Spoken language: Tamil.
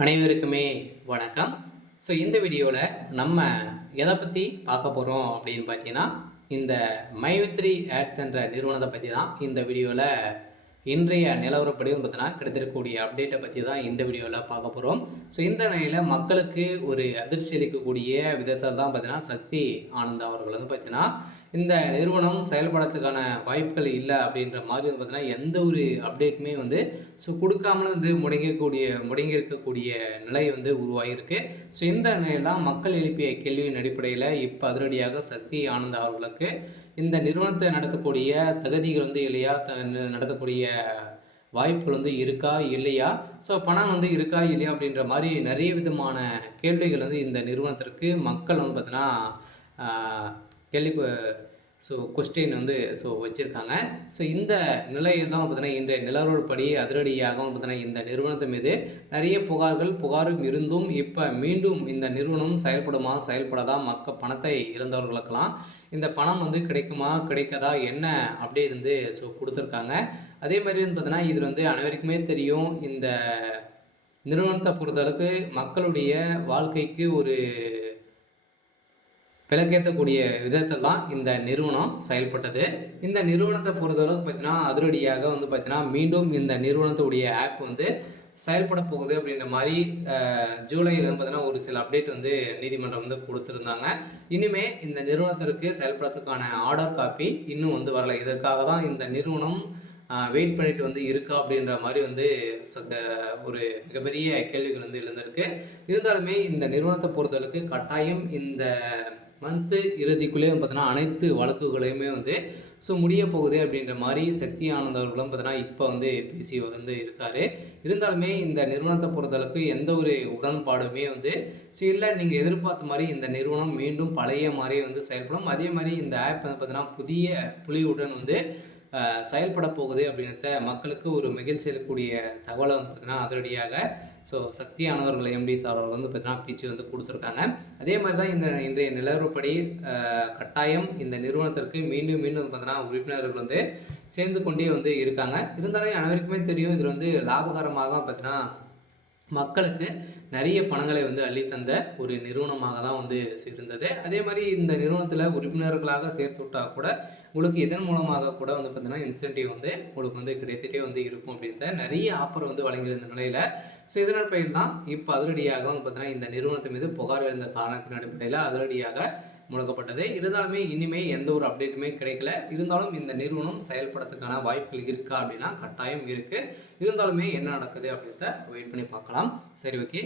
அனைவருக்குமே வணக்கம். இந்த வீடியோவில் நம்ம எதை பற்றி பார்க்க போகிறோம் அப்படின்னு பார்த்தீங்கன்னா, இந்த மைவித்ரி ஆட்ஸ் என்ற நிறுவனத்தை பற்றி தான் இந்த வீடியோவில் இன்றைய நிலவரப்படி பார்த்தீங்கன்னா கிடைத்திருக்கக்கூடிய அப்டேட்டை பற்றி தான் இந்த வீடியோவில் பார்க்க போகிறோம். இந்த நிலையில் மக்களுக்கு ஒரு அதிர்ச்சி அளிக்கக்கூடிய விதத்தில் தான் பார்த்தீங்கன்னா சக்தி ஆனந்த் அவர்கள் வந்து பார்த்தீங்கன்னா இந்த நிறுவனம் செயல்படுறதுக்கான வாய்ப்புகள் இல்லை அப்படின்ற மாதிரி வந்து பார்த்தீங்கன்னா எந்த ஒரு அப்டேட்டுமே வந்து கொடுக்காமலும் வந்து முடங்கி இருக்கக்கூடிய நிலை வந்து உருவாகியிருக்கு. இந்த நிலையில் தான் மக்கள் எழுப்பிய கேள்வியின் அடிப்படையில் இப்போ அதிரடியாக சக்தி ஆனந்த் அவர்களுக்கு இந்த நிறுவனத்தை நடத்தக்கூடிய தகுதிகள் வந்து இல்லையா, நடத்தக்கூடிய வாய்ப்புகள் வந்து இருக்கா இல்லையா, பணம் வந்து இருக்கா இல்லையா அப்படின்ற மாதிரி நிறைய விதமான கேள்விகள் வந்து இந்த நிறுவனத்திற்கு மக்கள் வந்து பார்த்தீங்கன்னா கேள்வி கொஸ்டின் வந்து வச்சுருக்காங்க. இந்த நிலையில் தான் பார்த்தீங்கன்னா இன்றைய நிலவரப்படி அதிரடியாக பார்த்தீங்கன்னா இந்த நிறுவனத்து மீது நிறைய புகாரும் இருந்தும் இப்போ மீண்டும் இந்த நிறுவனம் செயல்படாதா, பணத்தை இழந்தவர்களுக்கெல்லாம் இந்த பணம் வந்து கிடைக்குமா கிடைக்காதா என்ன அப்படி இருந்து கொடுத்துருக்காங்க. அதே மாதிரி வந்து பார்த்தீங்கன்னா இதில் வந்து அனைவருக்குமே தெரியும், இந்த நிறுவனத்தை பொறுத்தளவுக்கு மக்களுடைய வாழ்க்கைக்கு ஒரு விலக்கேற்றக்கூடிய விதத்தில் தான் இந்த நிறுவனம் செயல்பட்டது. இந்த நிறுவனத்தை பொறுத்தளவுக்கு பார்த்தீங்கன்னா அதிரடியாக வந்து பார்த்தீங்கன்னா மீண்டும் இந்த நிறுவனத்துடைய ஆப் வந்து செயல்பட போகுது அப்படின்ற மாதிரி ஜூலையில் பார்த்தீங்கன்னா ஒரு சில அப்டேட் வந்து நீதிமன்றம் வந்து கொடுத்துருந்தாங்க. இனிமே இந்த நிறுவனத்திற்கு செயல்படுறதுக்கான ஆர்டர் காப்பி இன்னும் வந்து வரலை. இதற்காக தான் இந்த நிறுவனம் வெயிட் பண்ணிட்டு வந்து இருக்கா அப்படின்ற மாதிரி வந்து ஒரு மிகப்பெரிய கேள்விகள் வந்து எழுந்திருக்கு. இருந்தாலுமே இந்த நிறுவனத்தை பொறுத்தளவுக்கு கட்டாயம் இந்த மந்த்து இறுதிக்குள்ளேயே பார்த்தீங்கன்னா அனைத்து வழக்குகளையுமே வந்து முடிய போகுது அப்படின்ற மாதிரி சக்தி ஆனந்த் அவர்களும் பார்த்தீங்கன்னா இப்போ வந்து பேசி வந்து இருக்கார். இருந்தாலுமே இந்த நிறுவனத்தை பொறுத்தளவுக்கு எந்த ஒரு உடன்பாடுமே வந்து இல்லை, நீங்கள் எதிர்பார்த்த மாதிரி இந்த நிறுவனம் மீண்டும் பழைய மாதிரியே வந்து செயல்படும். அதே மாதிரி இந்த ஆப் வந்து பார்த்தீங்கன்னா புதிய புலியுடன் வந்து செயல்பட போகுது அப்படின்றத மக்களுக்கு ஒரு மகிழ்ச்சி அளிக்கக்கூடிய தகவலை வந்து பார்த்தீங்கன்னா அதிரடியாக சக்தி ஆனவர்கள் எம்டிஸ் அவர்கள் வந்து பார்த்தீங்கன்னா பேச்சு வந்து கொடுத்துருக்காங்க. அதே மாதிரி தான் இன்றைய நிலவரப்படி கட்டாயம் இந்த நிறுவனத்திற்கு மீண்டும் பார்த்தீங்கன்னா உறுப்பினர்கள் வந்து சேர்ந்து கொண்டே வந்து இருக்காங்க. இருந்தாலும் அனைவருக்குமே தெரியும், இதில் வந்து லாபகரமாக பார்த்தீங்கன்னா மக்களுக்கு நிறைய பணங்களை வந்து அள்ளித்தந்த ஒரு நிறுவனமாக தான் வந்து இருந்தது. அதே மாதிரி இந்த நிறுவனத்தில் உறுப்பினர்களாக சேர்த்து விட்டால் கூட உங்களுக்கு இதன் மூலமாக கூட வந்து பார்த்தீங்கன்னா இன்சென்டிவ் வந்து உங்களுக்கு வந்து கிடைத்துட்டே வந்து இருக்கும் அப்படின்ற நிறைய ஆஃபர் வந்து வழங்கியிருந்த நிலையில் இதனால் பயிர் தான் இப்போ அதிரடியாக வந்து பார்த்தீங்கன்னா இந்த நிறுவனத்தின் மீது புகார் எழுந்த காரணத்தின் அடிப்படையில் அதிரடியாக முடக்கப்பட்டது. இருந்தாலுமே இனிமேல் எந்த ஒரு அப்டேட்டுமே கிடைக்கல. இருந்தாலும் இந்த நிறுவனம் செயல்படுறதுக்கான வாய்ப்புகள் இருக்கா அப்படின்னா கட்டாயம் இருக்குது. இருந்தாலுமே என்ன நடக்குது அப்படின்றத வெயிட் பண்ணி பார்க்கலாம். சரி, ஓகே.